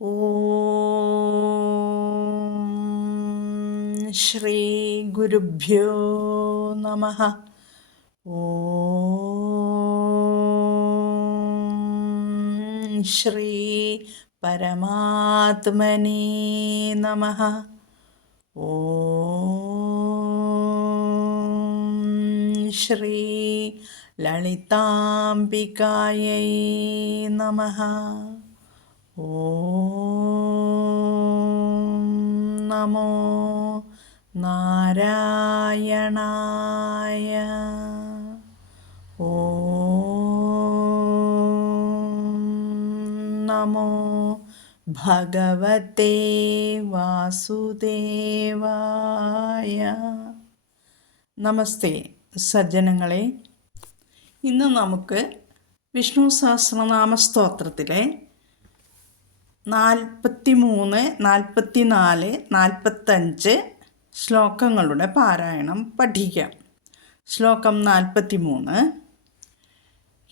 ഓം ശ്രീ ഗുരുഭ്യോ നമഃ. ഓം ശ്രീ പരമാത്മനേ നമഃ. ഓം ശ്രീ ലളിതാംബികായൈ നമഃ. ഓം നമോ നാരായണായ. ഓം നമോ ഭഗവതേ വാസുദേവായ. നമസ്തേ സജ്ജനങ്ങളെ, ഇന്ന് നമുക്ക് വിഷ്ണു സഹസ്രനാമ സ്തോത്രത്തിലെ 43, 44, 45 ശ്ലോകങ്ങളുടെ പാരായണം പഠിക്കാം. ശ്ലോകം 43.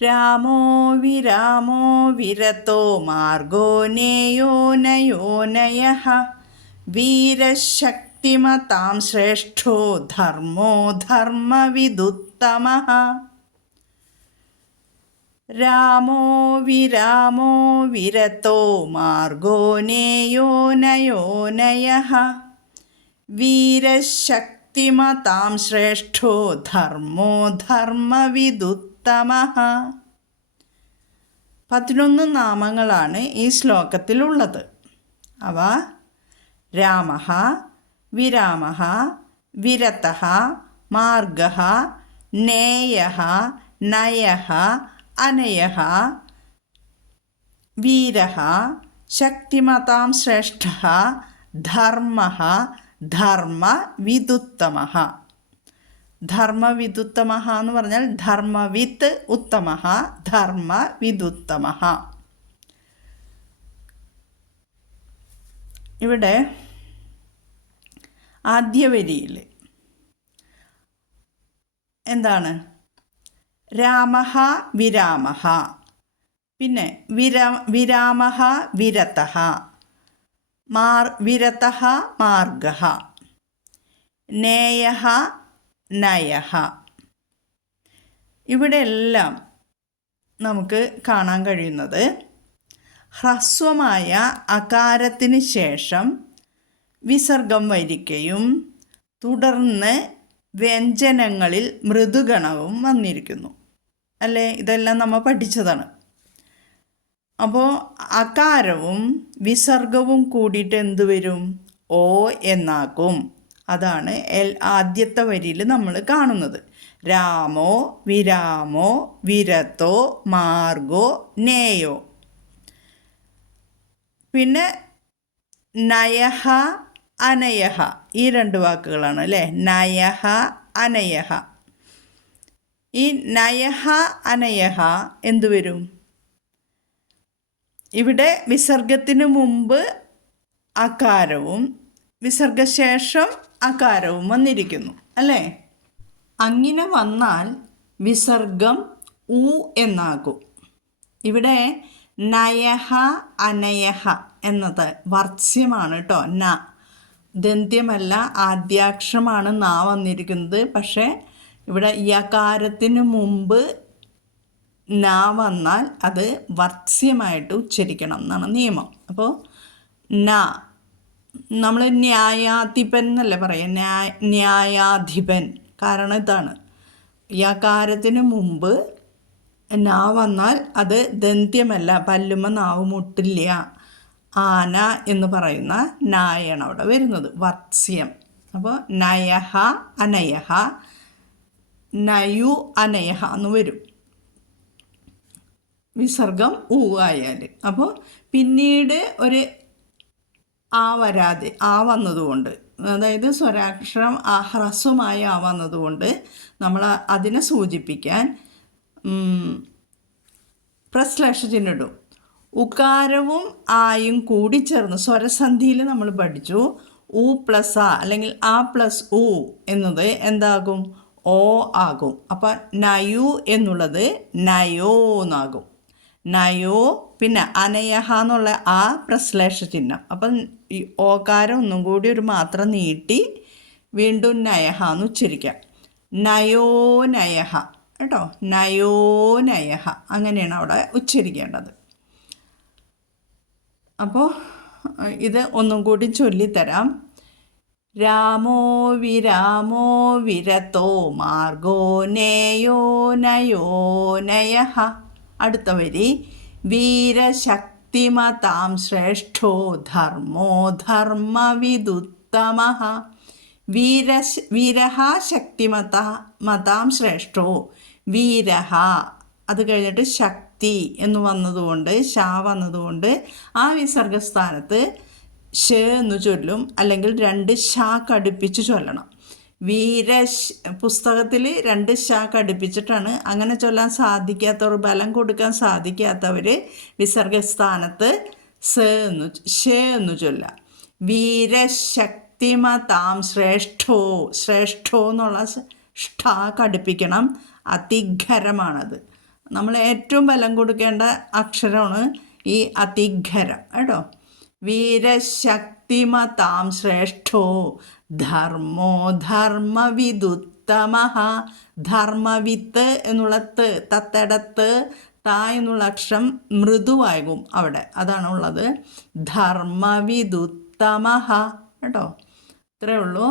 രാമോ വിരാമോ വിരതോ മാർഗോ നേയോ നയോനയഃ വീരശക്തിമതാം ശ്രേഷ്ഠോ ധർമ്മോ ധർമ്മവിദുത്തമഃ. രാമോ വിരാമോ വിരതോ മാർഗോ നേയോ നയോനയഃ വീരശക്തിമതാം ശ്രേഷ്ഠോ ധർമ്മോ ധർമ്മവിദുത്തമഃ. 11 നാമങ്ങളാണ് ഈ ശ്ലോകത്തിലുള്ളത്. അവ രാമഃ, വിരാമഃ, വിരതഃ, മാർഗഃ, നേയഃ, നയഃ, അനയഃ, വീരഃ, ശക്തിമതാം ശ്രേഷ്ഠഃ, ധർമ്മഃ, ധർമ്മവിദുത്തമഃ. ധർമ്മവിദുത്തമഃ എന്ന് പറഞ്ഞാൽ ധർമ്മവിത്ത് ഉത്തമഃ, ധർമ്മവിദുത്തമഃ. ഇവിടെ ആദ്യ വരിയിൽ എന്താണ്? രാമഃ വിരാമഃ, പിന്നെ വിരാമഃ വിരതഃ, വിരതഃ മാർഗഃ, നേയഃ നയഃ. ഇവിടെയെല്ലാം നമുക്ക് കാണാൻ കഴിയുന്നത് ഹ്രസ്വമായ അകാരത്തിന് ശേഷം വിസർഗം വരികയും തുടർന്ന് വ്യഞ്ജനങ്ങളിൽ മൃദുഗണവും വന്നിരിക്കുന്നു. അല്ലേ? ഇതെല്ലാം നമ്മൾ പഠിച്ചതാണ്. അപ്പോൾ അകാരവും വിസർഗവും കൂടിയിട്ട് എന്ത് വരും? ഓ എന്നാകും. അതാണ് ആദ്യത്തെ വരിയിൽ നമ്മൾ കാണുന്നത്. രാമോ വിരാമോ വിരതോ മാർഗോ നേയോ. പിന്നെ നയഃ അനയഃ, ഈ 2 വാക്കുകളാണ് അല്ലേ? നയഃ അനയഃ. ഈ നയഃ അനയഃ എന്തു വരും? ഇവിടെ വിസർഗത്തിന് മുമ്പ് അകാരവും വിസർഗശേഷം അകാരവും വന്നിരിക്കുന്നു അല്ലേ? അങ്ങനെ വന്നാൽ വിസർഗം ഉ എന്നാകും. ഇവിടെ നയഃ അനയഃ എന്നത് വർസ്യമാണ് കേട്ടോ. ന ദന്ത്യമല്ല, ആദ്യാക്ഷരമാണ് നാ വന്നിരിക്കുന്നത്. പക്ഷേ ഇവിടെ യകാരത്തിന് മുമ്പ് നാ വന്നാൽ അത് വർസ്യമായിട്ട് ഉച്ചരിക്കണം എന്നാണ് നിയമം. അപ്പോൾ ന, നമ്മൾ ന്യായാധിപൻ എന്നല്ലേ പറയാം, ന്യായാധിപൻ. കാരണം ഇതാണ്, യകാരത്തിന് മുമ്പ് നാ വന്നാൽ അത് ദന്ത്യമല്ല, പല്ലുമ്മ നാവ് മുട്ടില്ല. ആന എന്ന് പറയുന്ന നായാണ് അവിടെ വരുന്നത്, വർസ്യം. അപ്പോൾ നയഃ അനയഃ, നയു അനയഃ എന്ന് വരും വിസർഗം ഊ ആയാൽ. അപ്പോൾ പിന്നീട് ഒരു ആ വരാതെ ആ വന്നതുകൊണ്ട്, അതായത് സ്വരാക്ഷരം ഹ്രസ്വമായി ആ വന്നതുകൊണ്ട് നമ്മൾ അതിനെ സൂചിപ്പിക്കാൻ പ്രശ്ലേഷത്തിനിടും. ഉകാരവും ആയും കൂടി ചേർന്ന് സ്വരസന്ധിയിൽ നമ്മൾ പഠിച്ചു. ഉ പ്ലസ് ആ അല്ലെങ്കിൽ ആ പ്ലസ് ഉ എന്നത് എന്താകും? ഓ ആകും. അപ്പം നയു എന്നുള്ളത് നയോ എന്നാകും. നയോ പിന്നെ അനയഹ എന്നുള്ള ആ പ്രശ്ലേഷ ചിഹ്നം. അപ്പം ഈ ഓകാരം ഒന്നും കൂടി ഒരു മാത്രം നീട്ടി വീണ്ടും നയഹ എന്ന് ഉച്ചരിക്കാം. നയോനയഹ കേട്ടോ, നയോനയഹ അങ്ങനെയാണ് അവിടെ ഉച്ചരിക്കേണ്ടത്. അപ്പോൾ ഇത് ഒന്നും കൂടി ചൊല്ലിത്തരാം. രാമോ വിരാമോ വിരതോ മാർഗോ നേയോ നയോ നയഃ. അടുത്ത വരി വീരശക്തിമതാം ശ്രേഷ്ഠോ ധർമ്മോ ധർമ്മവിദുത്തമഃ. വീരഃ ശക്തിമതാം ശ്രേഷ്ഠോ, വീരഃ അത് കഴിഞ്ഞിട്ട് ശക്തി എന്ന് വന്നതുകൊണ്ട് വന്നതുകൊണ്ട് ആ വിസർഗസ്ഥാനത്ത് ഷ എന്ന് ചൊല്ലും, അല്ലെങ്കിൽ 2 ഷ കടുപ്പിച്ച് ചൊല്ലണം. പുസ്തകത്തിൽ 2 ഷ കടുപ്പിച്ചിട്ടാണ്. അങ്ങനെ ചൊല്ലാൻ സാധിക്കാത്തവർ, ബലം കൊടുക്കാൻ സാധിക്കാത്തവർ വിസർഗസ്ഥാനത്ത് ഷ എന്ന് ചൊല്ലാം. വീരശക്തിമതാം ശ്രേഷ്ഠോ, ശ്രേഷ്ഠോ എന്നുള്ള ഷ്ഠ കടുപ്പിക്കണം. അതിഘരമാണത്. നമ്മൾ ഏറ്റവും ബലം കൊടുക്കേണ്ട അക്ഷരമാണ് ഈ അതിഘരം കേട്ടോ. വീരശക്തിമതാം ശ്രേഷ്ഠോ ധർമ്മോ ധർമ്മവിദുത്തമഃ. ധർമ്മവിത്ത് എന്നുള്ള തത്തടത്ത് താ എന്നുള്ള അക്ഷരം മൃദുവാകും അവിടെ, അതാണ് ഉള്ളത്. ധർമ്മവിദുത്തമഃ കേട്ടോ. ഇത്രയേ ഉള്ളൂ.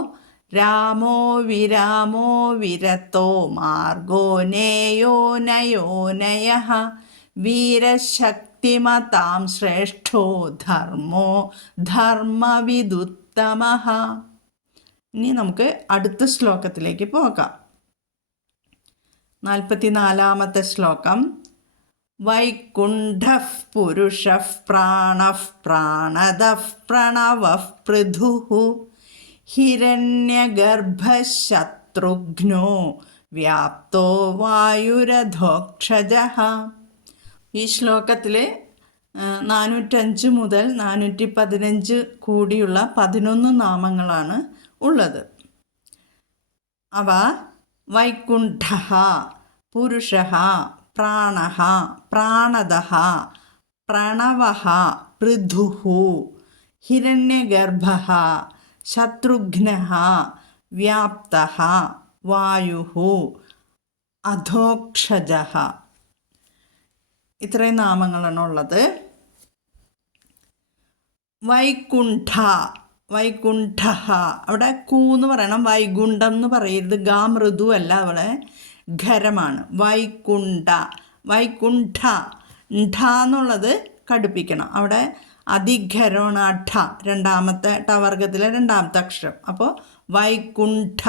രാമോ വിരാമോ വിരതോ മാർഗോ നേയോ നയോ നയഃ. വീരശക്തിമതാം ശ്രേഷ്ഠോ ധർമ്മോ ധർമ്മവിദുത്തമഃ. ഇനി നമുക്ക് അടുത്ത ശ്ലോകത്തിലേക്ക് പോകാം. 44-ാമത്തെ ശ്ലോകം. വൈകുണ്ഠഃ പുരുഷഃ പ്രാണഃ പ്രാണദഃ പ്രണവഃ പൃഥുഃ ഹിരണ്യഗർഭഃ ശത്രുഘ്നോ വ്യാപ്തോ വായുരധോക്ഷജഃ. ഈ ശ്ലോകത്തിൽ 405 മുതൽ 415 കൂടിയുള്ള 11 നാമങ്ങളാണ് ഉള്ളത്. അവ വൈകുണ്ഠഃ പുരുഷഃ പ്രാണഃ പ്രാണദഃ പ്രണവഃ പൃഥുഃ ഹിരണ്യഗർഭഃ ശത്രുഘ്നഃ വ്യാപ്തഃ വായുഃ അധോക്ഷജഃ. ഇത്രയും നാമങ്ങളാണ് ഉള്ളത്. വൈകുണ്ഠ, വൈകുണ്ഠ അവിടെ കൂ എന്ന് പറയണം, വൈകുണ്ഠം എന്ന് പറയരുത്. ഗാ മൃദു അല്ല, അവിടെ ഖരമാണ്. വൈകുണ്ഠ, വൈകുണ്ഠ ഠ എന്നുള്ളത് കടുപ്പിക്കണം. അവിടെ അതിഖരമാണ് ഠ, രണ്ടാമത്തെ ടവർഗത്തിലെ 2ാമത്തെ അക്ഷരം. അപ്പോൾ വൈകുണ്ഠ.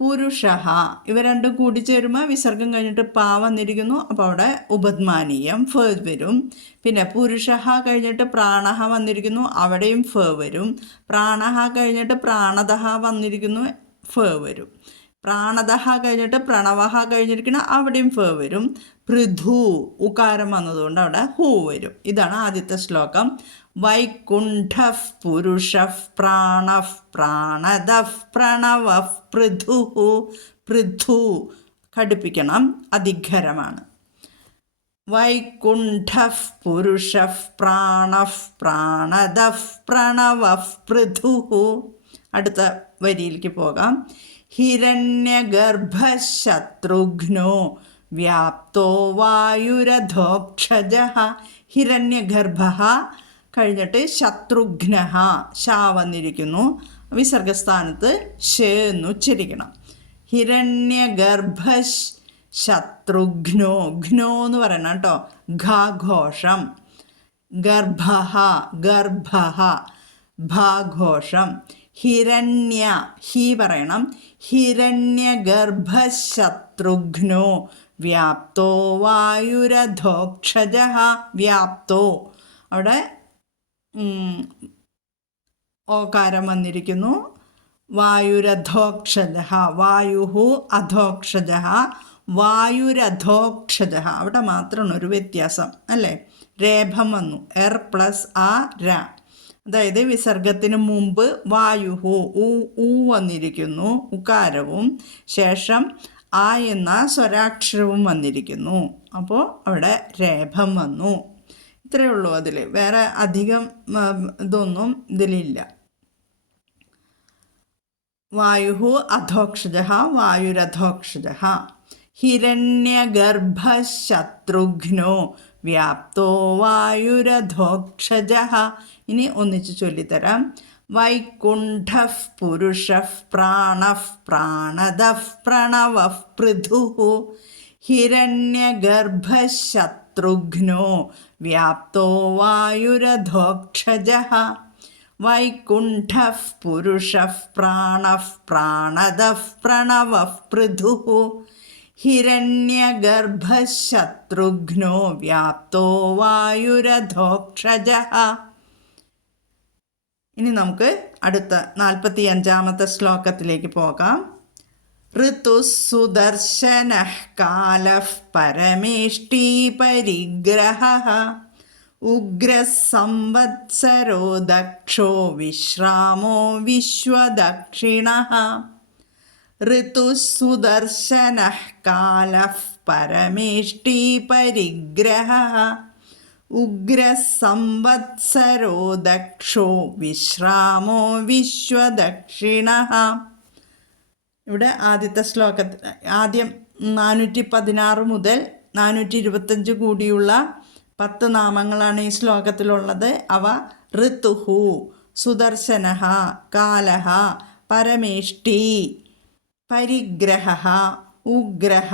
പുരുഷ ഇവ രണ്ടും കൂടി ചേരുമ്പോൾ വിസർഗം കഴിഞ്ഞിട്ട് പാ വന്നിരിക്കുന്നു. അപ്പോൾ അവിടെ ഉപദ്മാനീയം ഫ വരും. പിന്നെ പുരുഷ കഴിഞ്ഞിട്ട് പ്രാണഹ വന്നിരിക്കുന്നു, അവിടെയും ഫ വരും. പ്രാണഹ കഴിഞ്ഞിട്ട് പ്രാണദഹ വന്നിരിക്കുന്നു, ഫ വരും. പ്രാണദഹ കഴിഞ്ഞിട്ട് പ്രണവഹ കഴിഞ്ഞിരിക്കുന്ന അവിടെയും ഫ വരും. പൃഥു ഉകാരം വന്നതുകൊണ്ട് അവിടെ ഹൂ വരും. ഇതാണ് ആദ്യത്തെ ശ്ലോകം. വൈകുണ്ഠഃ പുരുഷഃ പ്രാണഃ പ്രാണദഃ പ്രണവഃ പൃഥുഃ. പൃഥു കടുപ്പിക്കണം, അതിഘരമാണ്. വൈകുണ്ഠഃ പുരുഷഃ പ്രാണഃ പ്രാണദഃ പ്രണവഃ പൃഥുഃ. അടുത്ത വരിയിലേക്ക് പോകാം. ഹിരണ്യഗർഭഃ ശത്രുഘ്നോ വ്യാപ്തോ വായുരധോക്ഷജഃ. ഹിരണ്യഗർഭഃ കഴിഞ്ഞിട്ട് ശത്രുഘ്നഃ ശാ വന്നിരിക്കുന്നു. വിസർഗസ്ഥാനത്ത് ശ എന്ന് ഉച്ചരിക്കണം. ഹിരണ്യഗർഭഃ ശത്രുഘ്നോ, ഘ്നോ എന്ന് പറയണം കേട്ടോ, ഘാഘോഷം. ഗർഭഃ, ഗർഭഃ ഭാഘോഷം. ഹിരണ്യ ഹി പറയണം. ഹിരണ്യഗർഭഃ ശത്രുഘ്നോ വ്യാപ്തോ വായുരധോക്ഷജഃ. വ്യാപ്തോ അവിടെ ഓകാരം വന്നിരിക്കുന്നു. വായുരധോക്ഷജഃ, വായുഹു അധോക്ഷജഃ, വായുരധോക്ഷജഃ. അവിടെ മാത്രമാണ് ഒരു വ്യത്യാസം അല്ലേ, രേഭം വന്നു. എർ പ്ലസ് ആ ര, അതായത് വിസർഗത്തിന് മുമ്പ് വായുഹു ഊ വന്നിരിക്കുന്നു ഉകാരവും, ശേഷം ആ എന്ന സ്വരാക്ഷരവും വന്നിരിക്കുന്നു. അപ്പോൾ അവിടെ രേഭം വന്നു. ഇത്രയേ ഉള്ളൂ. അതിൽ വേറെ അധികം ഇതൊന്നും ഇതിലില്ല. വായു അധോക്ഷജഃ വായുരധോക്ഷജഃ. ഹിരണ്യഗർഭശത്രുഘ്നോ വ്യാപ്തോ വായുരധോക്ഷജഃ. ഇനി ഒന്നിച്ച് ചൊല്ലിത്തരാം. വൈകുണ്ഠഃ പുരുഷഃ പ്രാണഃ പ്രാണദഃ പ്രണവഃ പൃഥുഃ. ഹിരണ്യഗർഭശത്രുഘ്നോ വ്യാപ്തോ വായുരധോക്ഷജഃ. വൈകുണ്ഠഃ പുരുഷഃ പ്രാണഃ പ്രാണദഃ പ്രണവഃ പൃഥുഃ. ഹിരണ്യഗർഭശത്രുഘ്നോ വ്യാപ്തോ വായുരധോക്ഷജഃ. ഇനി നമുക്ക് അടുത്ത 45-ാമത്തെ ശ്ലോകത്തിലേക്ക് പോകാം. ഋതുസുദർശനഃ കാലഃ പരമേഷ്ടി പരിഗ്രഹഃ. ഉഗ്രസംവത്സരോ ദക്ഷോ വിശ്രാമോ വിശ്വദക്ഷിണഃ. ഋതുസുദർശനഃ കാലഃ പരമേഷ്ടി പരിഗ്രഹഃ. ഉഗ്രസംവത്സരോ ദക്ഷോ വിശ്രാമോ വിശ്വദക്ഷിണഃ. ഇവിടെ ആദ്യത്തെ ശ്ലോകത്തിൽ ആദ്യം 416 മുതൽ 425 കൂടിയുള്ള 10 നാമങ്ങളാണ് ഈ ശ്ലോകത്തിലുള്ളത്. അവ ഋതുഹു, സുദർശനഃ, കാലഃ, പരമേഷ്ടി, പരിഗ്രഹഃ, ഉഗ്രഃ,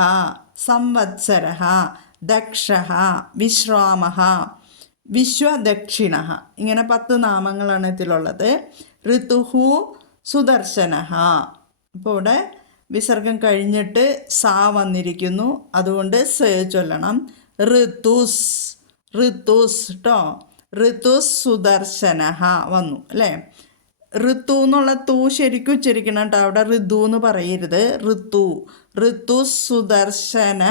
സംവത്സരഃ, ദക്ഷഃ, വിശ്രാമഃ, വിശ്വദക്ഷിണഃ. ഇങ്ങനെ 10 നാമങ്ങളാണ് ഇതിലുള്ളത്. ഋതുഹു സുദർശനഃ. അപ്പോൾ ഇവിടെ വിസർഗം കഴിഞ്ഞിട്ട് സാ വന്നിരിക്കുന്നു. അതുകൊണ്ട് സ ചൊല്ലണം. ഋതുസ്, ഋതുസ് ട്ടോ. ഋതുസ് സുദർശനഃ വന്നു അല്ലേ. ഋതു എന്നുള്ള തൂ ശരിക്കും ഉച്ചരിക്കണം കേട്ടോ. അവിടെ ഋതു എന്ന് പറയരുത്. ഋതു, ഋതുസ് സുദർശന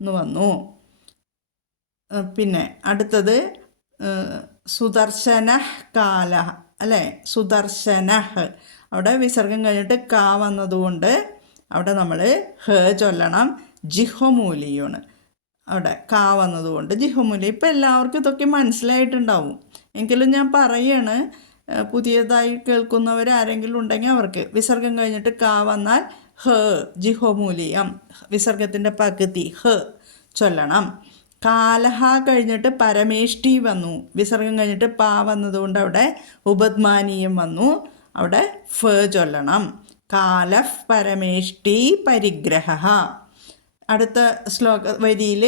എന്ന് വന്നു. പിന്നെ അടുത്തത് സുദർശന കാല അല്ലേ. സുദർശന അവിടെ വിസർഗം കഴിഞ്ഞിട്ട് കാ വന്നതുകൊണ്ട് അവിടെ നമ്മൾ ഹ ചൊല്ലണം. ജിഹ്വമൂലിയാണ് അവിടെ കാ വന്നതുകൊണ്ട് ജിഹ്വമൂലി. ഇപ്പം എല്ലാവർക്കും ഇതൊക്കെ മനസ്സിലായിട്ടുണ്ടാവും. എങ്കിലും ഞാൻ പറയാണ്, പുതിയതായി കേൾക്കുന്നവർ ആരെങ്കിലും ഉണ്ടെങ്കിൽ അവർക്ക് വിസർഗം കഴിഞ്ഞിട്ട് കാ വന്നാൽ ഹ ജിഹ്വമൂലിയം, വിസർഗത്തിൻ്റെ പകുതി ഹ ചൊല്ലണം. കാലഹ കഴിഞ്ഞിട്ട് പരമേഷ്ടി വന്നു. വിസർഗം കഴിഞ്ഞിട്ട് പാ വന്നതുകൊണ്ട് അവിടെ ഉപദ്മാനീയം വന്നു. അവിടെ ഫ ചൊല്ലണം. കാലഃ പരമേഷ്ടി പരിഗ്രഹഃ. അടുത്ത വരിയിൽ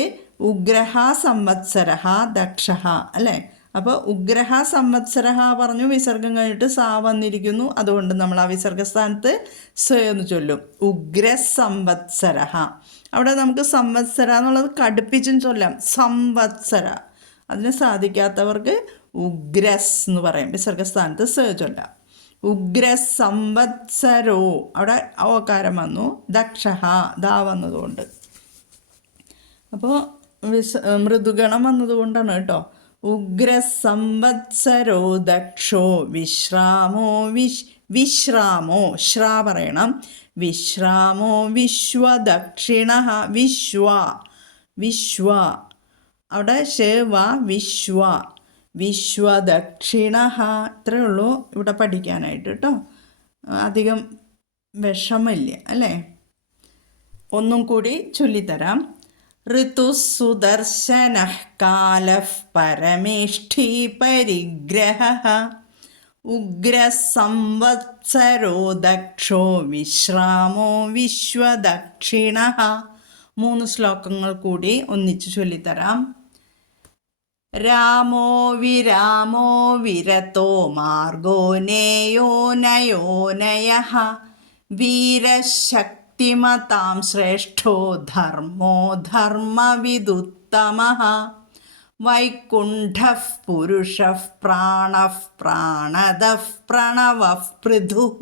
ഉഗ്രഹ സംവത്സരഃ ദക്ഷഃ അല്ലേ. അപ്പോൾ ഉഗ്രഹ സംവത്സരഃ പറഞ്ഞു. വിസർഗം കഴിഞ്ഞിട്ട് സാ വന്നിരിക്കുന്നു. അതുകൊണ്ട് നമ്മൾ ആ വിസർഗസ്ഥാനത്ത് സ എന്ന് ചൊല്ലും. ഉഗ്ര സംവത്സരഃ. അവിടെ നമുക്ക് സംവത്സര എന്നുള്ളത് കടുപ്പിച്ചും ചൊല്ലാം. സംവത്സര. അതിന് സാധിക്കാത്തവർക്ക് ഉഗ്രസ് എന്ന് പറയും. വിസർഗസ്ഥാനത്ത് സ ചൊല്ലാം. ഉഗ്ര സംവത്സരോ അവിടെ ഓകാരം വന്നു. ദക്ഷഃ ദാ വന്നതുകൊണ്ട്. അപ്പോൾ മൃദുഗണം വന്നതുകൊണ്ടാണ് കേട്ടോ. ഉഗ്ര സംവത്സരോ ദക്ഷോ വിശ്രാമോ വിശ്രാമോ ശ്രാ പറയണം. വിശ്രാമോ വിശ്വദക്ഷിണഃ. വിശ്വ അവിടെ ശേവ വിശ്വ വിശ്വദക്ഷിണഃ. ഇത്രയേ ഉള്ളൂ ഇവിടെ പഠിക്കാനായിട്ട് കേട്ടോ. അധികം വിഷമില്ല അല്ലേ. ഒന്നും കൂടി ചൊല്ലിത്തരാം. ഋതുസുദർശനഃ കാലഃ പരമേഷ്ഠി പരിഗ്രഹഃ. ഉഗ്രസംവത്സരോ ദക്ഷോ വിശ്രാമോ വിശ്വദക്ഷിണഃ. 3 ശ്ലോകങ്ങൾ കൂടി ഒന്നിച്ച് ചൊല്ലിത്തരാം. രാമോ വിരാമോ വിരതോ മാർഗോ നേയോ നയോ നയഃ. വീരശക്തിമതാം ശ്രേഷ്ഠോ ധർമ്മോ ധർമ്മവിദുത്തമഃ. വൈകുണ്ഠഃ പുരുഷഃ പ്രാണഃ പ്രാണദഃ പ്രണവഃ പൃഥുഃ.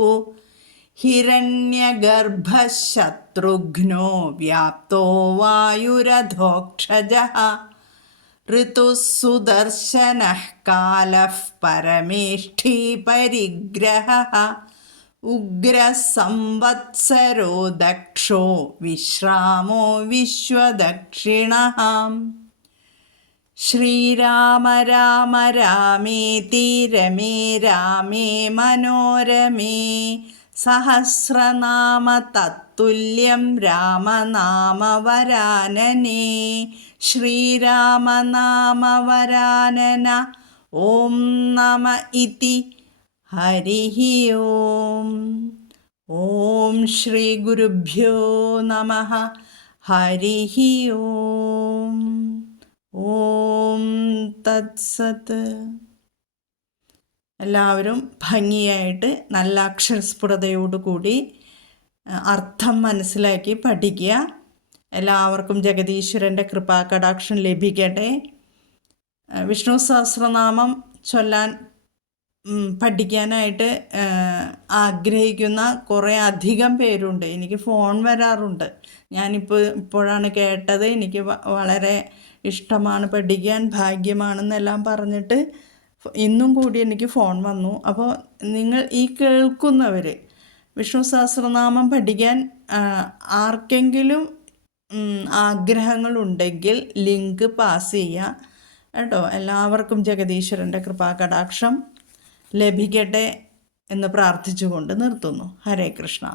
ഹിരണ്യഗർഭശത്രുഘ്നോ വ്യാപ്തോ വായുരധോക്ഷജഃ. ഋതുസുദർശനഃ കാലഃ പരമേഷ്ഠി പരിഗ്രഹഃ. ഉഗ്രസംവത്സരോ ദക്ഷോ വിശ്രാമോ വിശ്വദക്ഷിണഃ. ശ്രീരാമ രാമ രാമേതി രമേ രാമേ മനോരമേ സഹസ്രനാമ തത്തുല്യം രാമനാമവരാനനേ. ശ്രീരാമനാമവരാനന ഓം നമ ഇതി. ഹരിഃ ഓം. ഓം ശ്രീ ഗുരുഭ്യോ നമഃ. ഹരിഃ ഓം. ഓം തത്സത്. എല്ലാവരും ഭംഗിയായിട്ട് നല്ല അക്ഷരസ്ഫുടതയോടുകൂടി അർത്ഥം മനസ്സിലാക്കി പഠിക്കുക. എല്ലാവർക്കും ജഗദീശ്വരൻ്റെ കൃപാകടാക്ഷം ലഭിക്കട്ടെ. വിഷ്ണു സഹസ്രനാമം ചൊല്ലാൻ പഠിക്കാനായിട്ട് ആഗ്രഹിക്കുന്ന കുറേ അധികം പേരുണ്ട്. എനിക്ക് ഫോൺ വരാറുണ്ട്. ഇപ്പോഴാണ് കേട്ടത്, എനിക്ക് വളരെ ഇഷ്ടമാണ്, പഠിക്കാൻ ഭാഗ്യമാണെന്നെല്ലാം പറഞ്ഞിട്ട് ഇന്നും കൂടി എനിക്ക് ഫോൺ വന്നു. അപ്പോൾ നിങ്ങൾ ഈ കേൾക്കുന്നവർ വിഷ്ണു സഹസ്രനാമം പഠിക്കാൻ ആർക്കെങ്കിലും ആഗ്രഹങ്ങളുണ്ടെങ്കിൽ ലിങ്ക് പാസ് ചെയ്യുക കേട്ടോ. എല്ലാവർക്കും ജഗദീശ്വരൻ്റെ കൃപാകടാക്ഷം ലഭിക്കട്ടെ എന്ന് പ്രാർത്ഥിച്ചുകൊണ്ട് നിർത്തുന്നു. ഹരേ കൃഷ്ണ.